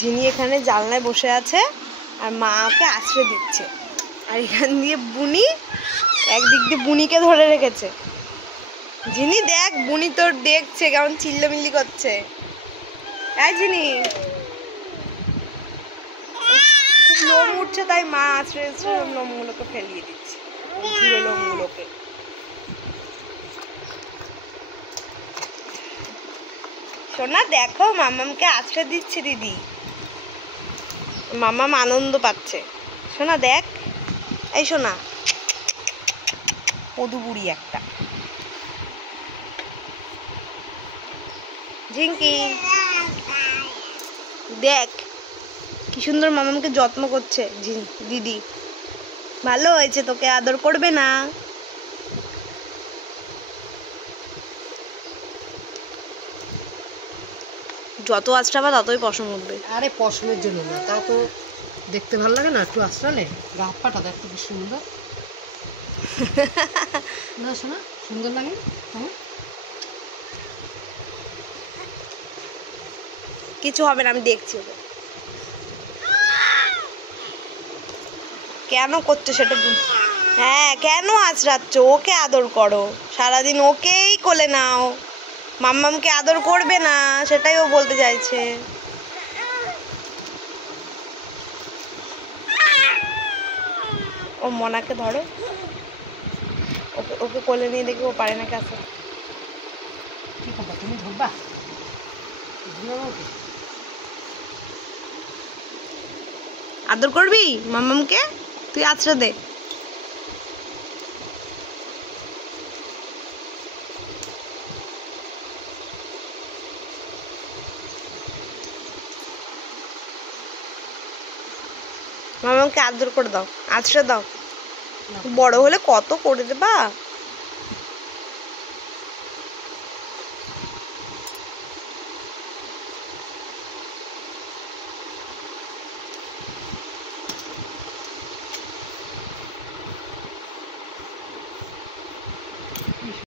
ঝিনি এখানে জানলায় বসে আছে আর মাকে আছড়ে দিচ্ছে। আর এখান দিয়ে বুনি একদিক দিয়ে বুনিকে ধরে রেখেছে। ঝিনি দেখ, বুনি তোর দেখছে কেমন চিল্লামিল্লি করছে। এই ঝিনি, খুব লোম উঠছে তাই মা আছড়ে লোমগুলোকে ফেলিয়ে দিচ্ছে, ঝুড়ো লোমগুলোকে। সোনা দেখো, মামামকে আছড়ে দিচ্ছে দিদি, মামাম আনন্দ পাচ্ছে। সোনা দেখ, এই সোনা পদু বুড়ি একটা। ঝিঙ্কি দেখ কি সুন্দর মামামকে যত্ন করছে দিদি। ভালো হয়েছে, তোকে আদর করবে না? যত আঁচড়াবা ততই পশম উঠবে। আরে পশমের জন্য না, তাও তো দেখতে ভালো লাগে না একটু আঁচড়ালে? গা হাত পাটা দেখতে কি সুন্দর না শোনা, সুন্দর লাগে না? কিছু হবে না, আমি দেখছি। কেন করছো সেটা? হ্যাঁ, কেন আঁচড়াচ্ছ? ওকে আদর করো, সারাদিন ওকেই কোলে নাও। মাম্মামকে আদর করবে না, সেটাই ও বলতে চাইছে। ও মনাকে ধরো, ওকে ওকে কোলে নিয়ে দেখি ও পারে নাকি আসতে। কি করবা তুমি? ধরবা? আদর করবি মাম্মামকে? তুই আছড়ে দে। মামাকে আদর করে দাও, আছড়ে দাও। বড় হলে কত করে দেবা।